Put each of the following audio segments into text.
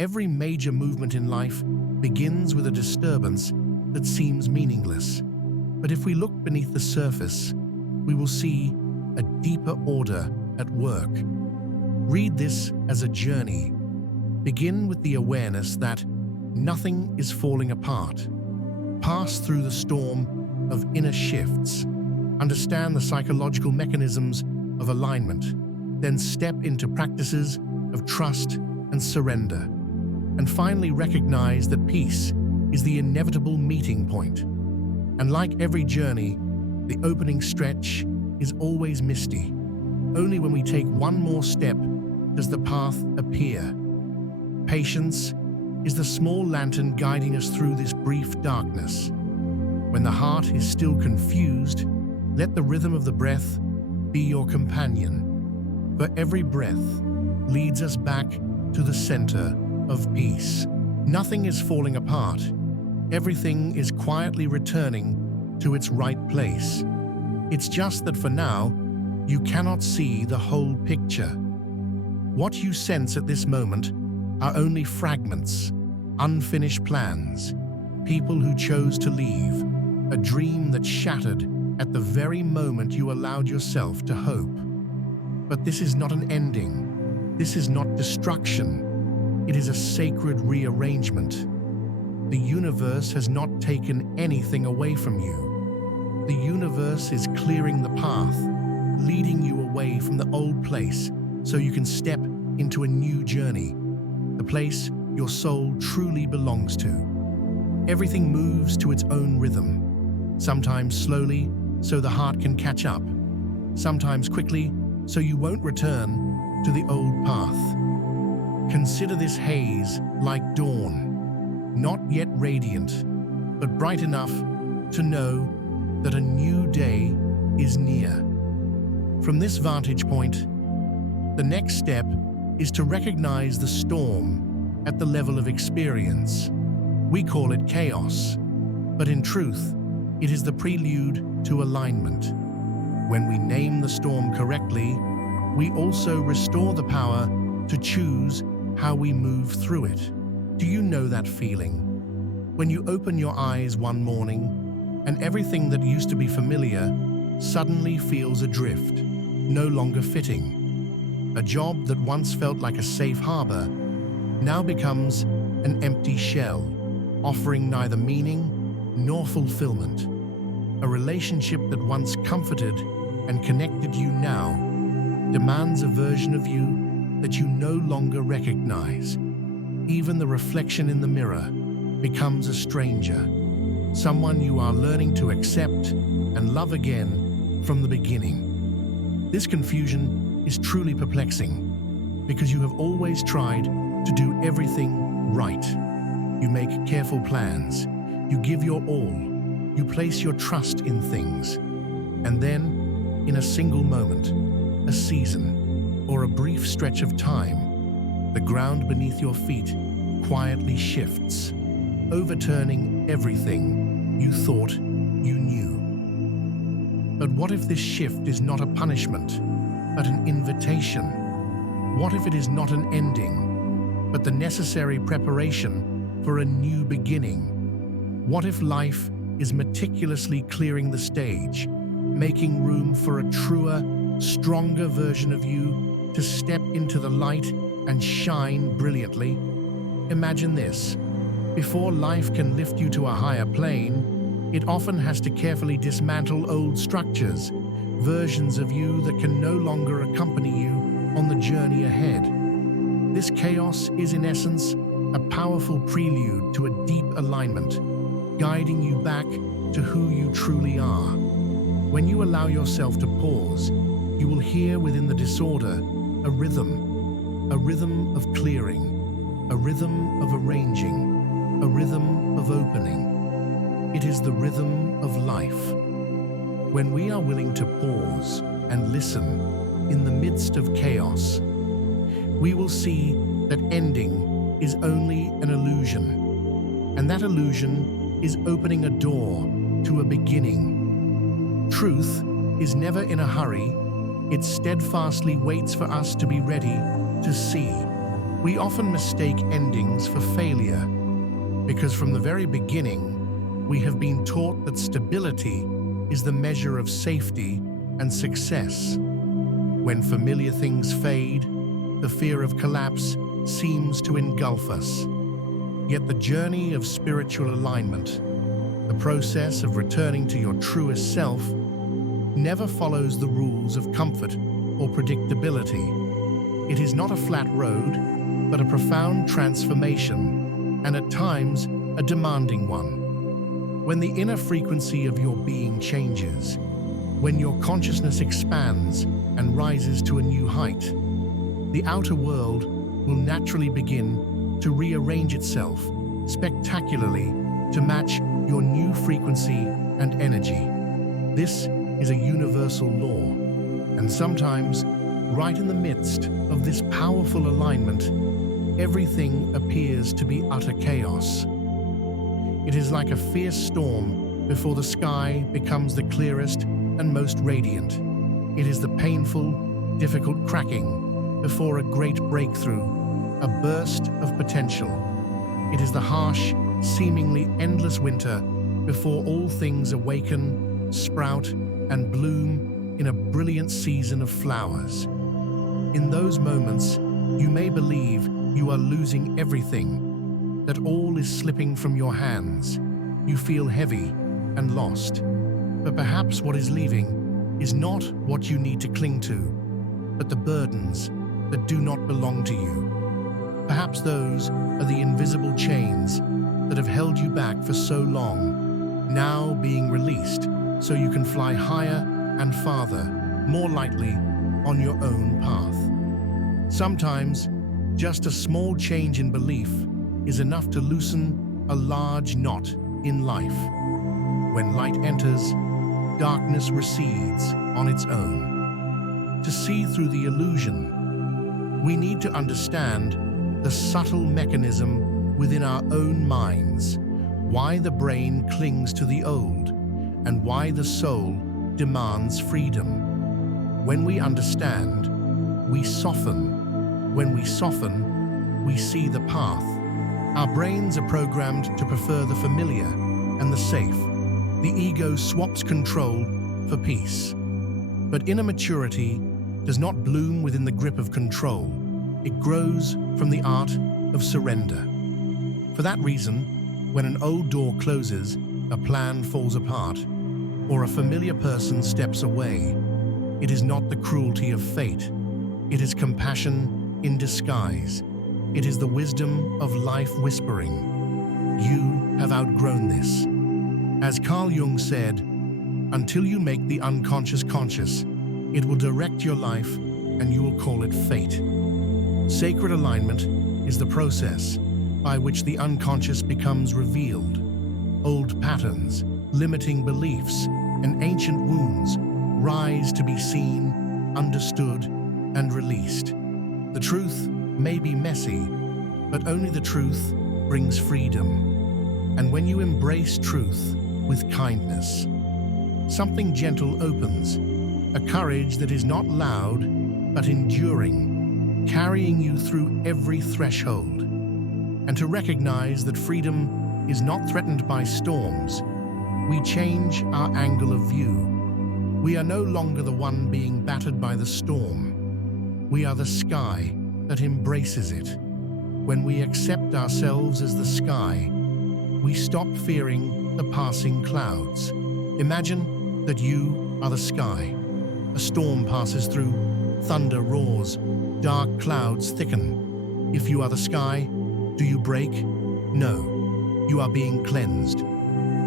Every major movement in life begins with a disturbance that seems meaningless. But if we look beneath the surface, we will see a deeper order at work. Read this as a journey. Begin with the awareness that nothing is falling apart. Pass through the storm of inner shifts. Understand the psychological mechanisms of alignment. Then step into practices of trust and surrender. And finally recognize that peace is the inevitable meeting point. And like every journey, the opening stretch is always misty. Only when we take one more step does the path appear. Patience is the small lantern guiding us through this brief darkness. When the heart is still confused, let the rhythm of the breath be your companion. For every breath leads us back to the center of peace. Nothing is falling apart. Everything is quietly returning to its right place. It's just that for now, you cannot see the whole picture. What you sense at this moment are only fragments, unfinished plans, people who chose to leave, a dream that shattered at the very moment you allowed yourself to hope. But this is not an ending. This is not destruction. It is a sacred rearrangement. The universe has not taken anything away from you. The universe is clearing the path, leading you away from the old place so you can step into a new journey, the place your soul truly belongs to. Everything moves to its own rhythm, sometimes slowly so the heart can catch up, sometimes quickly so you won't return to the old path. Consider this haze like dawn, not yet radiant, but bright enough to know that a new day is near. From this vantage point, the next step is to recognize the storm at the level of experience. We call it chaos, but in truth, it is the prelude to alignment. When we name the storm correctly, we also restore the power to choose how we move through it. Do you know that feeling? When you open your eyes one morning and everything that used to be familiar suddenly feels adrift, no longer fitting. A job that once felt like a safe harbor now becomes an empty shell, offering neither meaning nor fulfillment. A relationship that once comforted and connected you now demands a version of you that you no longer recognize. Even the reflection in the mirror becomes a stranger, someone you are learning to accept and love again from the beginning. This confusion is truly perplexing because you have always tried to do everything right. You make careful plans, you give your all, you place your trust in things, and then, in a single moment, a season, or a brief stretch of time, the ground beneath your feet quietly shifts, overturning everything you thought you knew. But what if this shift is not a punishment, but an invitation? What if it is not an ending, but the necessary preparation for a new beginning? What if life is meticulously clearing the stage, making room for a truer, stronger version of you to step into the light and shine brilliantly? Imagine this. Before life can lift you to a higher plane, it often has to carefully dismantle old structures, versions of you that can no longer accompany you on the journey ahead. This chaos is in essence a powerful prelude to a deep alignment, guiding you back to who you truly are. When you allow yourself to pause, you will hear within the disorder a rhythm of clearing, a rhythm of arranging, a rhythm of opening. It is the rhythm of life. When we are willing to pause and listen in the midst of chaos, we will see that ending is only an illusion, and that illusion is opening a door to a beginning. Truth is never in a hurry. It steadfastly waits for us to be ready to see. We often mistake endings for failure because from the very beginning, we have been taught that stability is the measure of safety and success. When familiar things fade, the fear of collapse seems to engulf us. Yet the journey of spiritual alignment, the process of returning to your truest self, never follows the rules of comfort or predictability. It is not a flat road, but a profound transformation, and at times a demanding one. When the inner frequency of your being changes, when your consciousness expands and rises to a new height, the outer world will naturally begin to rearrange itself spectacularly to match your new frequency and energy. This is a universal law, and sometimes, right in the midst of this powerful alignment, everything appears to be utter chaos. It is like a fierce storm before the sky becomes the clearest and most radiant. It is the painful, difficult cracking before a great breakthrough, a burst of potential. It is the harsh, seemingly endless winter before all things awaken, sprout, and bloom in a brilliant season of flowers. In those moments, you may believe you are losing everything, that all is slipping from your hands. You feel heavy and lost. But perhaps what is leaving is not what you need to cling to, but the burdens that do not belong to you. Perhaps those are the invisible chains that have held you back for so long, now being released so you can fly higher and farther, more lightly, on your own path. Sometimes, just a small change in belief is enough to loosen a large knot in life. When light enters, darkness recedes on its own. To see through the illusion, we need to understand the subtle mechanism within our own minds, why the brain clings to the old, and why the soul demands freedom. When we understand, we soften. When we soften, we see the path. Our brains are programmed to prefer the familiar and the safe. The ego swaps control for peace. But inner maturity does not bloom within the grip of control. It grows from the art of surrender. For that reason, when an old door closes, a plan falls apart, or a familiar person steps away, it is not the cruelty of fate. It is compassion in disguise. It is the wisdom of life whispering, "You have outgrown this." As Carl Jung said, "Until you make the unconscious conscious, it will direct your life and you will call it fate." Sacred alignment is the process by which the unconscious becomes revealed. Old patterns, limiting beliefs, and ancient wounds rise to be seen, understood, and released. The truth may be messy, but only the truth brings freedom. And when you embrace truth with kindness, something gentle opens, a courage that is not loud, but enduring, carrying you through every threshold. And to recognize that freedom is not threatened by storms, we change our angle of view. We are no longer the one being battered by the storm. We are the sky that embraces it. When we accept ourselves as the sky, we stop fearing the passing clouds. Imagine that you are the sky. A storm passes through, thunder roars, dark clouds thicken. If you are the sky, do you break? No, you are being cleansed.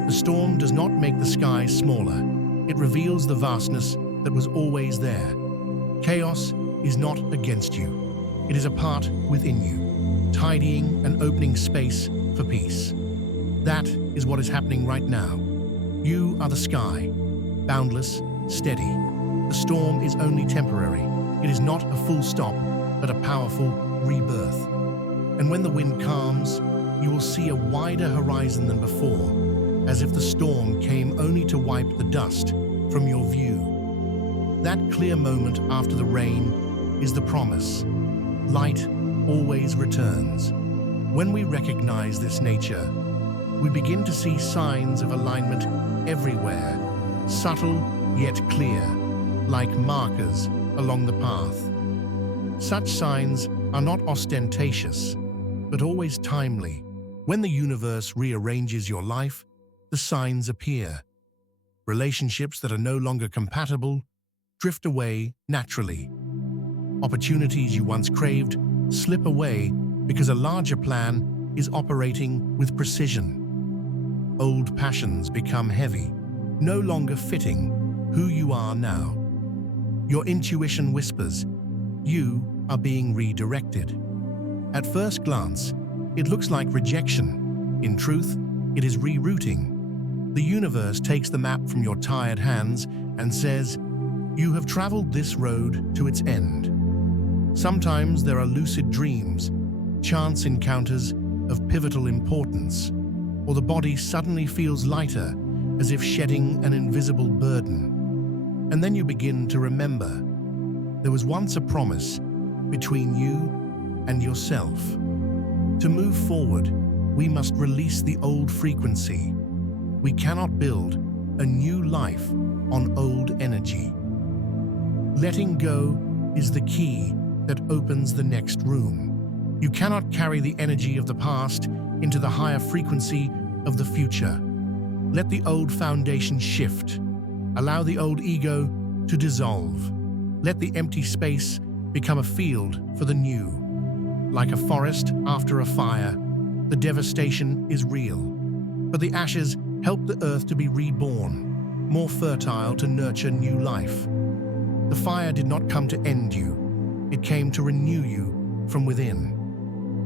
The storm does not make the sky smaller. It reveals the vastness that was always there. Chaos is not against you. It is a part within you, tidying and opening space for peace. That is what is happening right now. You are the sky, boundless, steady. The storm is only temporary. It is not a full stop, but a powerful rebirth. And when the wind calms, you will see a wider horizon than before, as if the storm came only to wipe the dust from your view. That clear moment after the rain is the promise. Light always returns. When we recognize this nature, we begin to see signs of alignment everywhere, subtle yet clear, like markers along the path. Such signs are not ostentatious, but always timely. When the universe rearranges your life, the signs appear. Relationships that are no longer compatible drift away naturally. Opportunities you once craved slip away because a larger plan is operating with precision. Old passions become heavy, no longer fitting who you are now. Your intuition whispers, you are being redirected. At first glance, it looks like rejection. In truth, it is rerouting. The universe takes the map from your tired hands and says, you have traveled this road to its end. Sometimes there are lucid dreams, chance encounters of pivotal importance, or the body suddenly feels lighter, as if shedding an invisible burden. And then you begin to remember. There was once a promise between you and yourself. To move forward, we must release the old frequency. We cannot build a new life on old energy. Letting go is the key that opens the next room. You cannot carry the energy of the past into the higher frequency of the future. Let the old foundation shift. Allow the old ego to dissolve. Let the empty space become a field for the new. Like a forest after a fire, the devastation is real. But the ashes help the earth to be reborn, more fertile to nurture new life. The fire did not come to end you. It came to renew you from within.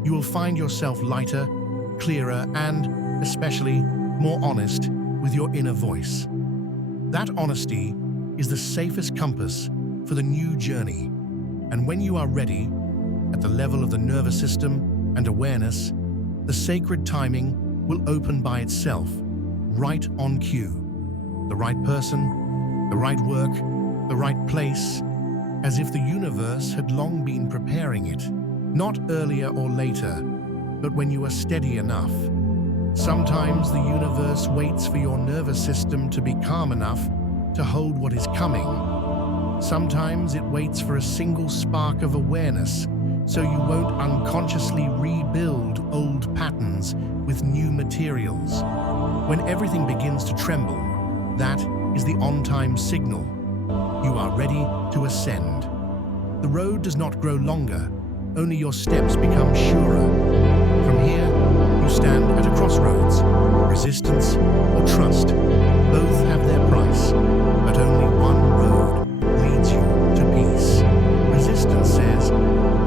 You will find yourself lighter, clearer, and, especially, more honest with your inner voice. That honesty is the safest compass for the new journey. And when you are ready, at the level of the nervous system and awareness, the sacred timing will open by itself, right on cue. The right person, the right work, the right place, as if the universe had long been preparing it, not earlier or later, but when you are steady enough. Sometimes the universe waits for your nervous system to be calm enough to hold what is coming. Sometimes it waits for a single spark of awareness, so you won't unconsciously rebuild old patterns with new materials. When everything begins to tremble, that is the on-time signal. You are ready to ascend. The road does not grow longer, only your steps become surer. From here, you stand at a crossroads. Resistance or trust, both have their price, but only one road leads you to peace. Resistance says,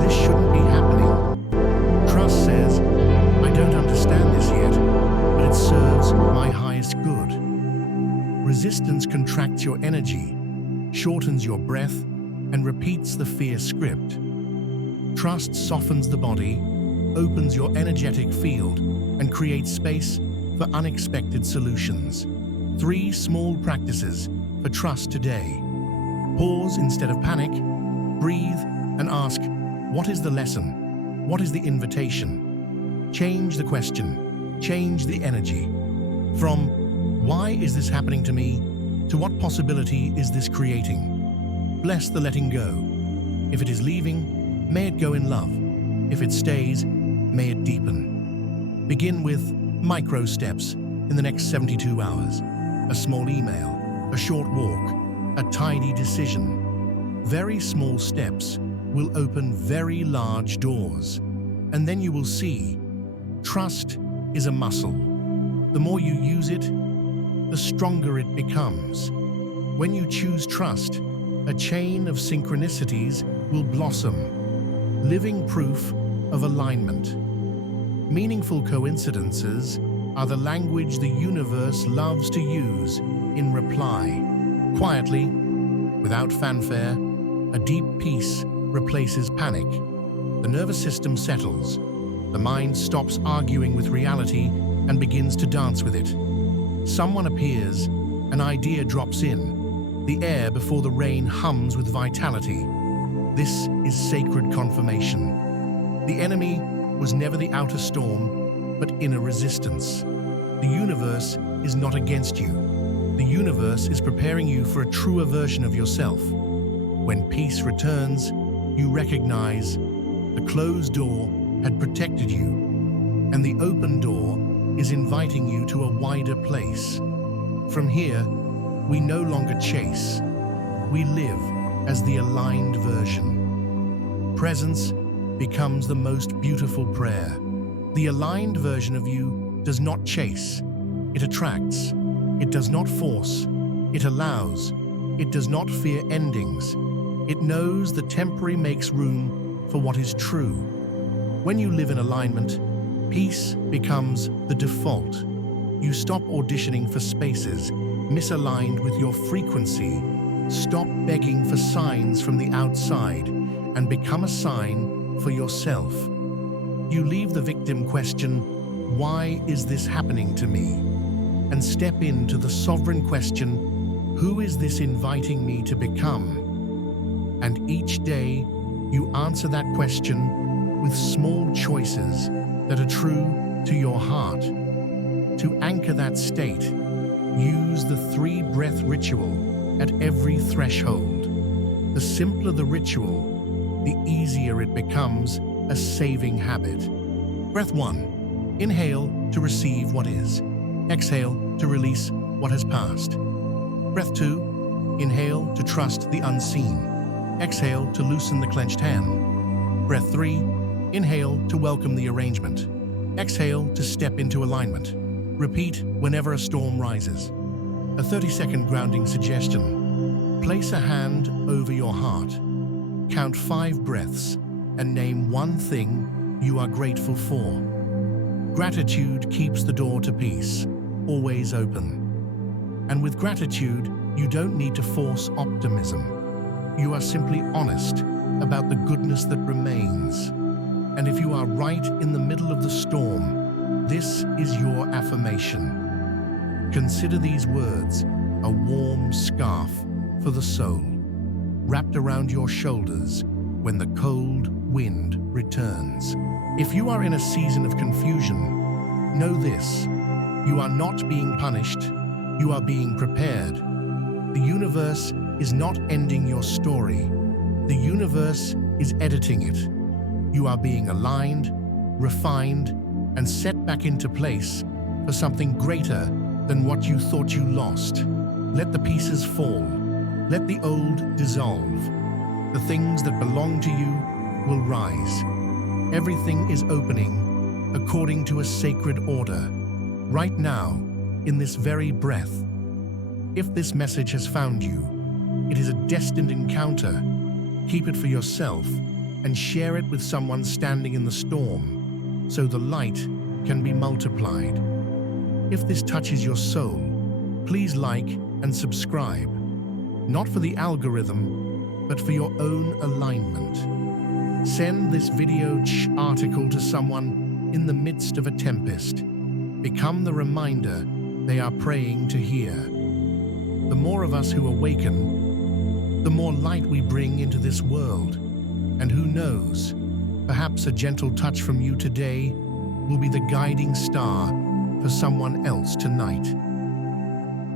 this shouldn't be happening. Trust says, I don't understand this yet, but it serves my highest good. Resistance contracts your energy, shortens your breath, and repeats the fear script. Trust softens the body, opens your energetic field, and creates space for unexpected solutions. 3 small practices for trust today. Pause instead of panic. Breathe and ask, what is the lesson? What is the invitation? Change the question. Change the energy. From, why is this happening to me, to what possibility is this creating? Bless the letting go. If it is leaving, may it go in love. If it stays, may it deepen. Begin with micro steps in the next 72 hours. A small email, a short walk, a tidy decision. Very small steps will open very large doors. And then you will see, trust is a muscle. The more you use it, the stronger it becomes. When you choose trust, a chain of synchronicities will blossom, living proof of alignment. Meaningful coincidences are the language the universe loves to use in reply. Quietly, without fanfare, a deep peace replaces panic. The nervous system settles. The mind stops arguing with reality and begins to dance with it. Someone appears, an idea drops in. The air before the rain hums with vitality. This is sacred confirmation. The enemy was never the outer storm, but inner resistance. The universe is not against you. The universe is preparing you for a truer version of yourself. When peace returns, you recognize the closed door had protected you, and the open door is inviting you to a wider place. From here, we no longer chase. We live as the aligned version. Presence becomes the most beautiful prayer. The aligned version of you does not chase. It attracts. It does not force. It allows. It does not fear endings. It knows the temporary makes room for what is true. When you live in alignment, peace becomes the default. You stop auditioning for spaces misaligned with your frequency. Stop begging for signs from the outside and become a sign for yourself. You leave the victim question, "Why is this happening to me?" and step into the sovereign question, "Who is this inviting me to become?" And each day, you answer that question with small choices that are true to your heart. To anchor that state, use the 3-breath ritual at every threshold. The simpler the ritual, the easier it becomes a saving habit. Breath 1. Inhale to receive what is. Exhale to release what has passed. Breath 2. Inhale to trust the unseen. Exhale to loosen the clenched hand. Breath 3. Inhale to welcome the arrangement. Exhale to step into alignment. Repeat whenever a storm rises. A 30-second grounding suggestion. Place a hand over your heart. Count 5 breaths and name one thing you are grateful for. Gratitude keeps the door to peace always open. And with gratitude, you don't need to force optimism. You are simply honest about the goodness that remains. And if you are right in the middle of the storm, this is your affirmation. Consider these words a warm scarf for the soul, wrapped around your shoulders when the cold wind returns. If you are in a season of confusion, know this: you are not being punished, you are being prepared. The universe is not ending your story. The universe is editing it. You are being aligned, refined, and set back into place for something greater than what you thought you lost. Let the pieces fall. Let the old dissolve. The things that belong to you will rise. Everything is opening according to a sacred order. Right now, in this very breath. If this message has found you, it is a destined encounter. Keep it for yourself and share it with someone standing in the storm, so the light can be multiplied. If this touches your soul, please like and subscribe, not for the algorithm, but for your own alignment. Send this video article to someone in the midst of a tempest. Become the reminder they are praying to hear. The more of us who awaken, the more light we bring into this world. And who knows, perhaps a gentle touch from you today will be the guiding star for someone else tonight.